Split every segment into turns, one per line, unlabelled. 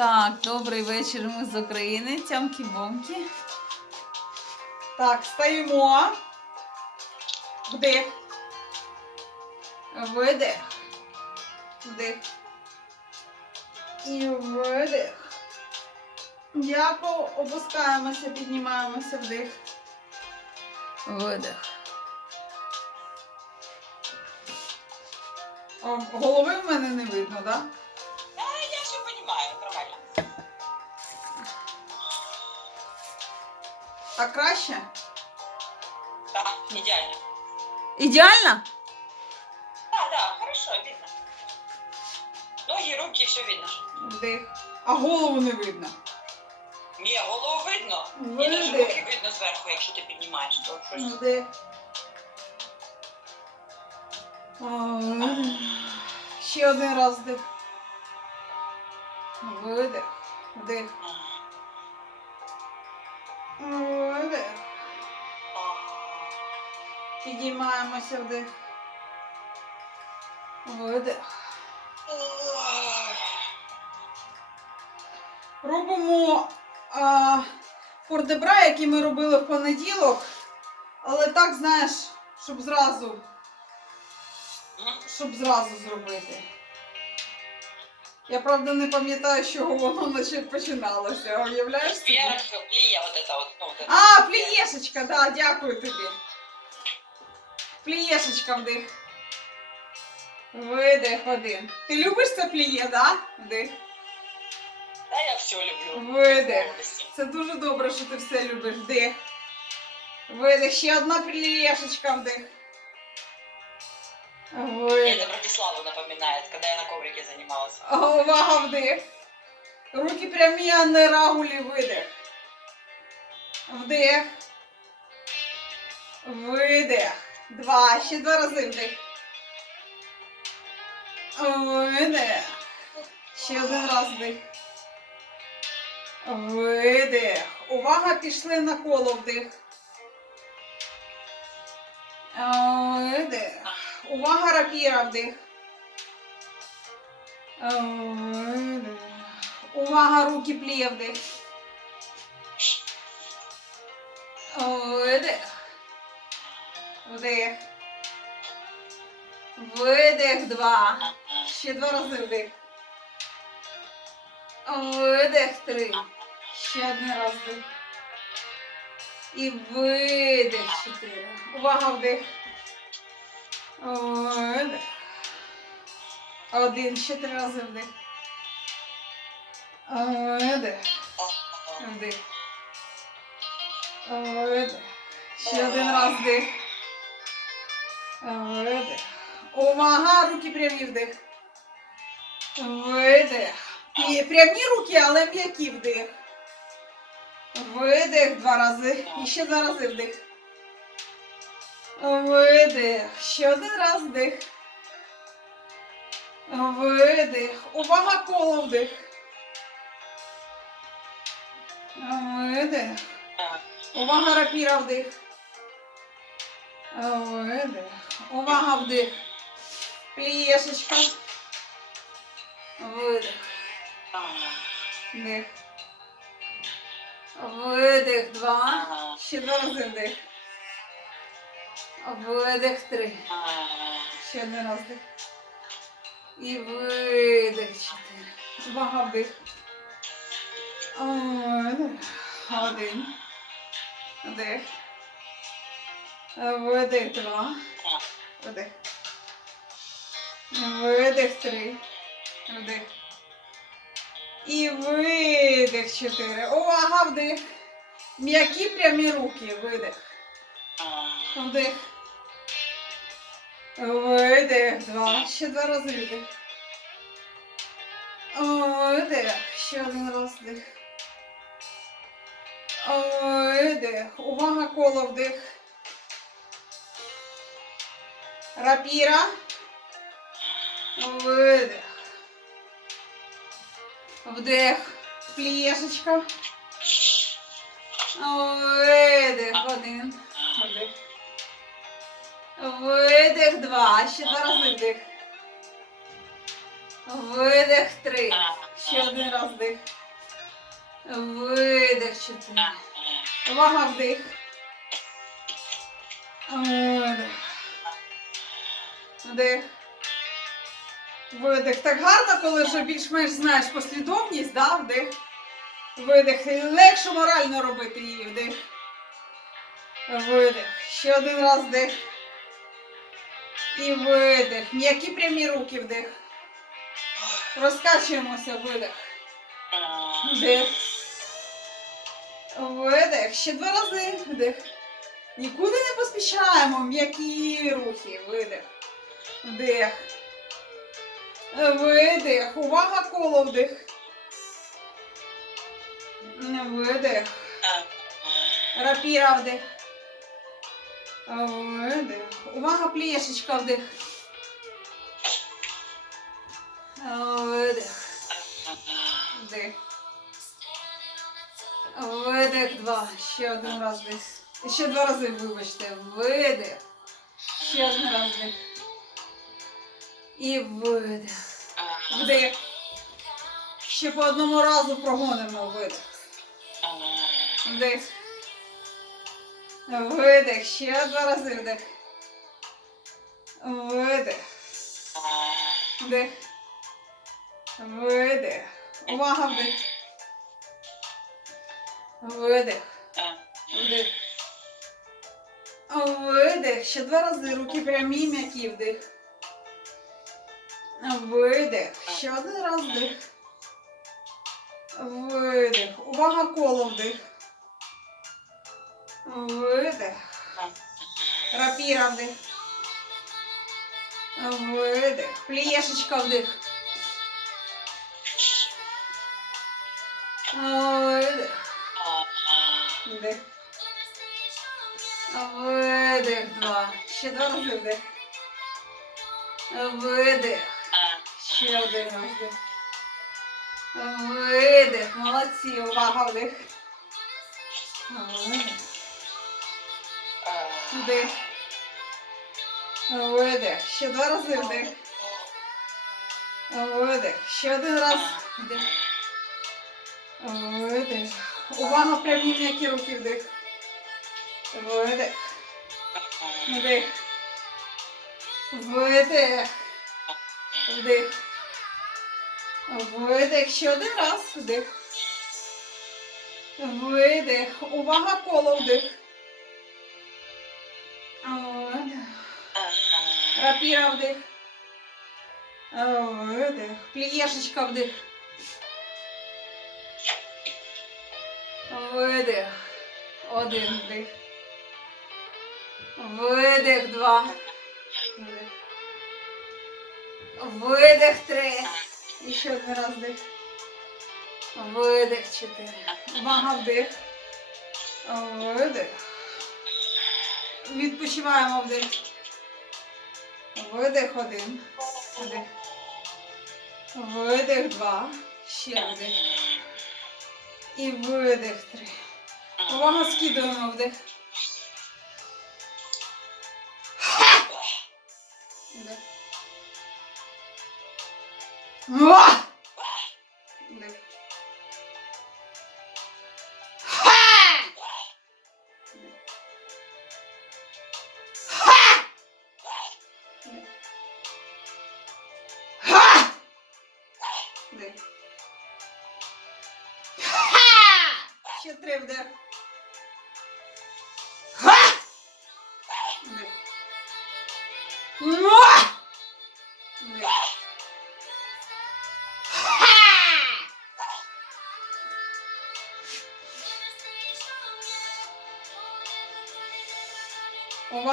Так, добрий вечір. Ми з України. Тямки-бомки. Так, стоїмо. Вдих. Видих. Вдих. І видих. Дякую. Опускаємося, піднімаємося вдих. Видих. О, голови в мене не видно, так? Да? Так краще?
Да, идеально.
Ідеально?
Да, да, хорошо, видно. Ноги, руки, все видно.
Вдих. А голову не видно.
Ні, голову видно. І навіть
Видих.
руки видно зверху, якщо ти піднімаєш, то щось.
Вдих. Ще один раз вдих. Видих. Вдих. Підіймаємося вдих. Видих. Робимо а, фордебра, який ми робили в понеділок. Але так, знаєш, щоб зразу, щоб зразу зробити. Я правда не пам'ятаю, з чого воно наче починалося. Уявляєш?
Вверх, плия, вот это вот. Ну, вот это.
А, плієшечка, да, дякую тобі. Плієшечка вдих. Видих один. Ти любиш це пліє, да? Вдих.
Да, я все люблю.
Видих. Це дуже добре, що ти все любиш. Вдих. Видих. Ще одна плієшечка вдих.
Мне это Братиславу напоминает, когда я на коврике занималась.
Увага вдих. Руки прямі, а не рагулі. Видих. Вдих. Видих. Два. Ще два рази вдих. Видих. Ще один раз вдих. Видих. Увага, пішли на коло вдих. Видих. Увага, рапіра вдих. Видих. Увага, руки пліє вдих. Видих. Вдих. Видих два. Ще два рази вдих. Видих три. Ще один раз вдих. І видих чотири. Увага вдих. Видих. Один, ще три рази вдих. Видих. Вдих. Видих. Ще один раз вдих. Видих. Увага, руки прямі вдих. Видих. І прямі руки, але м'які вдих. Видих два рази. І ще два рази вдих. Видих. Ще один раз вдих. Видих. Увага, коло вдих. Видих. Увага, рапіра вдих. Видих. Увага, вдих. Плєшечка. Видих. Вдих. Видих. Два. Ще два рази вдих. Видих. Три. Ще один раз вдих. І видих. Чотири. Увага, вдих. Видих. Один. Вдих. Видих. Два. Вдих. Видих. Три. Вдих. І видих. Чотири. Увага, вдих. М'які прямі руки. Видих. Вдих. Видих. Два. Ще два рази вдих. Видих. Ще один раз вдих. Видих. Увага, коло вдих. Рапіра. Видих. Вдих. Плєшечка. Видих. Один. Вдих. Видих два. Ще два рази вдих. Видих три. Ще один раз вдих. Видих. Чотири. Увага вдих. Видих. Вдих. Видих. Так гарно, коли вже більш-менш знаєш послідовність, да? вдих. Видих. І легше морально робити її. Вдих. Видих. Ще один раз вдих. І видих. М'які прямі руки вдих. Розкачуємося, видих. Вдих. Видих. Ще два рази. Вдих. Нікуди не поспішаємо. М'які рухи. Видих. Вдих. Видих. Увага, коло вдих. Видих. Рапіра вдих. Видих. Увага, плєшечка вдих. Видих. Вдих. Видих два. Ще один раз вдих. Ще два рази, вибачте. Видих. Ще один раз вдих. І видих. Вдих. Ще по одному разу прогонимо видих. Вдих. Видих. Ще два рази вдих. Видих. Вдих. Видих. Увага вдих. Видих. Вдих. Видих. Ще два рази. Руки прямі, м'які вдих. Видих. Ще один раз вдих. Видих. Увага коло вдих. Видих. Рапіра вдих. Видих. Плєшечка вдих. Видих. Вдих. Видих. Два. Ще два рази вдих. Видих. Ще один вдих. Видих. Молодці. Увага вдих. Вдих. Видих. Ще два рази вдих. Видих. Ще один раз. Вдих. Видих. Увага, прямі м'які руки вдих. Видих. Вдих. Видих. Вдих. Видих. Ще один раз. Вдих. Видих. Увага, коло вдих. Видих. Рапіра вдих. Видих. Плієшечка вдих. Видих. Один вдих. Видих два. Вдих. Видих три. І ще один раз вдих. Видих чотири. Вага вдих. Видих. Відпочиваємо вдих. Видих один. Вдих. Видих два. Ще вдих. І видих три. Увага скидуємо вдих. Вдих. Ще три вдих. Ха! Вдих.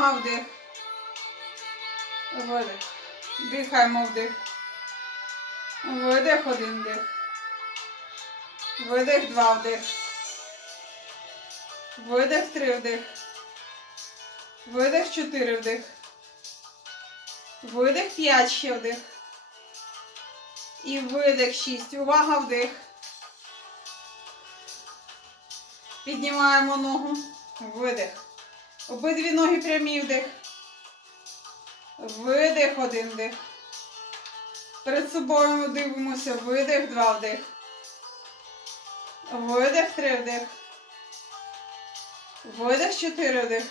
Увага вдих. Видих. Дихаємо вдих. Видих один вдих. Видих два вдих. Видих три вдих. Видих чотири вдих. Видих п'ять ще вдих. І видих шість. Увага вдих. Піднімаємо ногу. Видих. Обидві ноги прямі вдих. Видих один вдих. Перед собою дивимося. Видих, два вдих. Видих, три вдих. Видих, чотири вдих.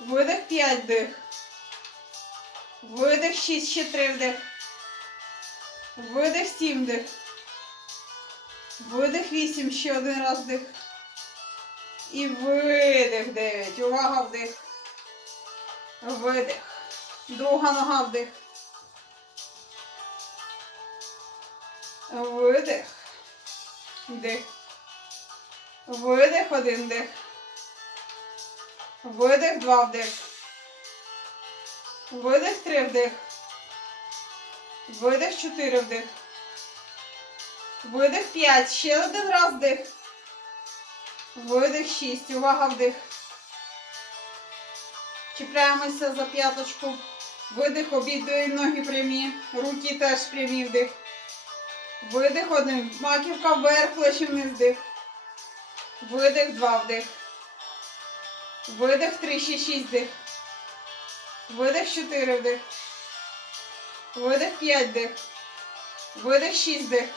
Видих, п'ять вдих. Видих, шість, ще три вдих. Видих, сім вдих. Видих, вісім, ще один раз вдих. І видих, дев'ять. Увага, вдих. Видих. Друга нога вдих. Видих. Вдих. Видих, один вдих. Видих, два вдих. Видих, три вдих. Видих, чотири вдих. Видих, п'ять. Ще один раз вдих. Видих, шість. Увага, вдих. Чіпляємося за п'яточку. Видих, обидві ноги прямі. Руки теж прямі вдих. Видих один. Маківка вверх, плечі вниз вдих. Видих, два вдих. Видих, три, ще шість вдих. Видих, чотири вдих. Видих, п'ять вдих. Видих, шість вдих.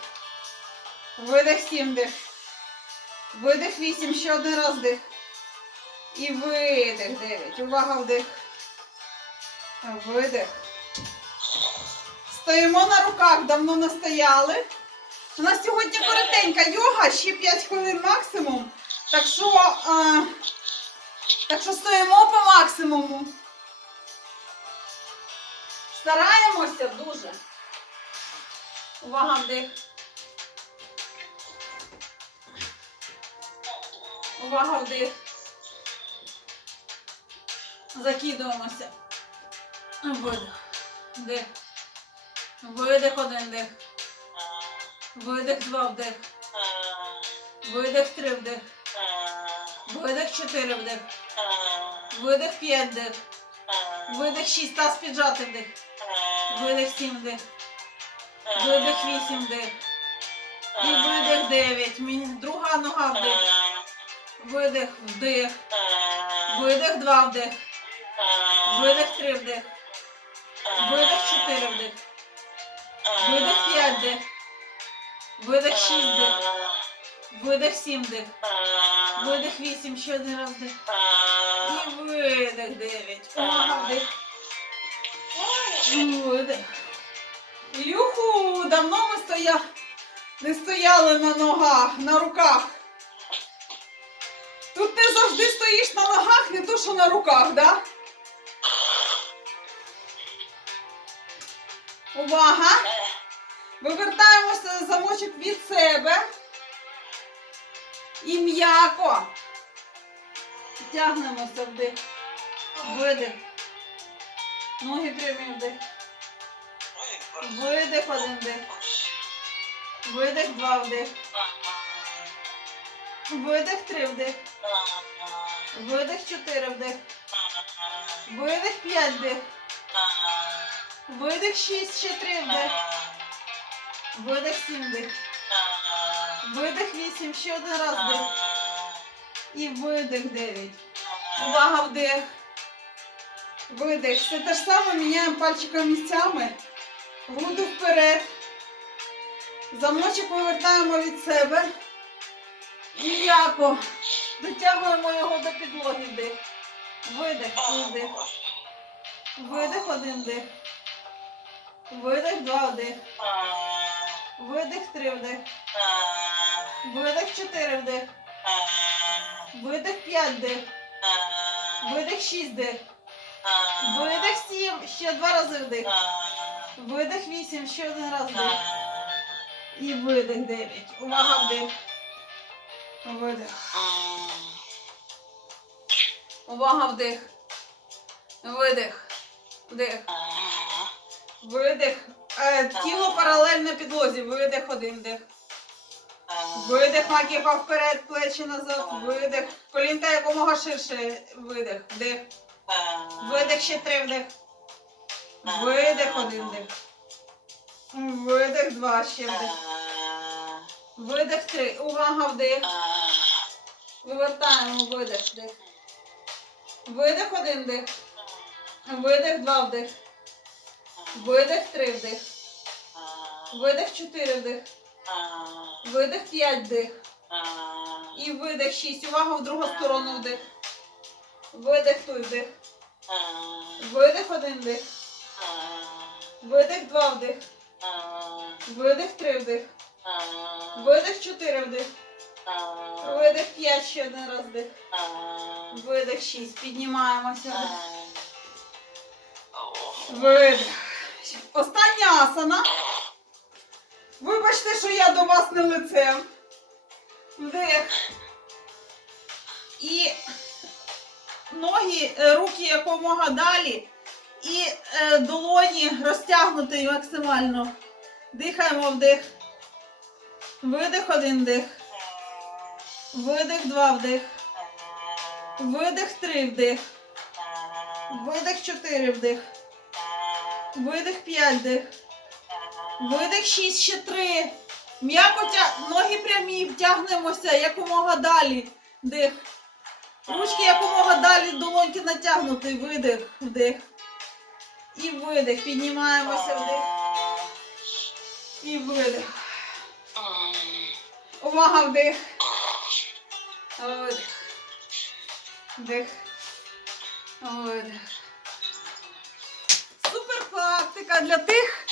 Видих, сім вдих. Видих, вісім, ще один раз вдих. І видих, дев'ять. Увага, вдих. Видих. Стоїмо на руках, давно не стояли. У нас сьогодні коротенька йога, ще 5 хвилин максимум. Так що, а, так що стоїмо по максимуму. Стараємося дуже. Увага, вдих. Увага, вдих. Закидуємося. Видих. Вдих. Видих один дих. Видих два вдих. Видих три вдих. Видих чотири вдих. Видих п'ять вдих. Видих шість таз піджати вдих. Видих сім вдих. Видих вісім вдих. І видих дев'ять. Друга нога вдих. Видих вдих. Видих два вдих. Видих три вдих. Видих чотири вдих. Видих п'ять вдих. Видих шість вдих. Видих сім вдих. Видих вісім, ще один раз вдих. І видих дев'ять. Увага, вдих. Видих. Юху! Давно ми стоя... не стояли на ногах, на руках. Тут ти завжди стоїш на ногах, не то що на руках, да? Увага! Вивертаємося замочок від себе. І м'яко. Тягнемося вдих. Видих. Ноги прямі вдих. Видих один вдих. Видих два вдих. Видих три вдих. Видих чотири вдих. Видих п'ять вдих. Видих шість, ще три вдих. Видих сім вдих. Видих вісім, ще один раз вдих. І видих дев'ять. Увага, вдих. Видих. Все те ж саме міняємо пальчиками місцями. Груди вперед. Замочок вивертаємо від себе. І м'яко. Дотягуємо його до підлоги вдих. Видих, вдих. Видих один вдих. Видих два вдих. Видих три вдих. Видих чотири вдих. Видих п'ять вдих. Видих шість вдих. Видих сім. Ще два рази вдих. Видих вісім. Ще один раз вдих. І видих дев'ять. Увага вдих. Видих. Увага вдих. Видих. Вдих. Видих. Е, тіло паралельно підлозі. Видих один вдих. Видих, маківка вперед, плечі назад. Видих. Колінка якомога ширше. Видих. Вдих. Видих ще три вдих. Видих один вдих. Видих два ще вдих. Видих три. Увага вдих. Вивертаємо видих, вдих. Видих один вдих. Видих два вдих. Видих, три вдих. Видих, чотири вдих. Видих, п'ять вдих. І видих шість. Увага в другу сторону вдих. Видих, той вдих. Видих, один вдих. Видих, два вдих. Видих, три вдих. Видих, чотири вдих. Видих, п'ять, ще один раз вдих. Видих, шість. Піднімаємося. Видих. Остання асана. Вибачте, що я до вас не лицем. Вдих. І ноги, е, руки якомога далі. І е, долоні розтягнуті максимально. Дихаємо вдих. Видих, один вдих. Видих, два вдих. Видих, три вдих. Видих, чотири вдих. Видих, п'ять вдих. Видих, шість, ще три. М'яко тя... ноги прямі, втягнемося якомога далі. Дих. Ручки якомога далі, долоньки натягнуті. Видих, вдих. І видих. Піднімаємося вдих. І видих. Увага, вдих. Видих. Вдих. Видих. Супер практика для тих,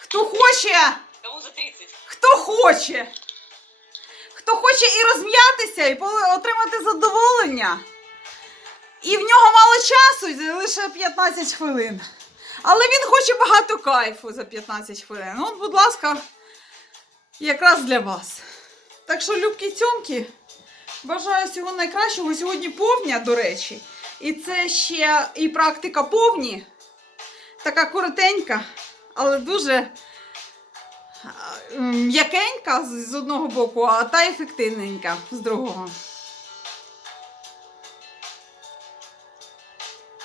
хто хоче,
Кому за 30?
хто хоче. Хто хоче і розм'ятися, і отримати задоволення. І в нього мало часу, лише 15 хвилин. Але він хоче багато кайфу за 15 хвилин. От, будь ласка, якраз для вас. Так що, любкі цьомки, бажаю всього найкращого. Сьогодні повня, до речі. І це ще і практика повні. Така коротенька, але дуже м'якенька з з одного боку, а та ефективненька з другого.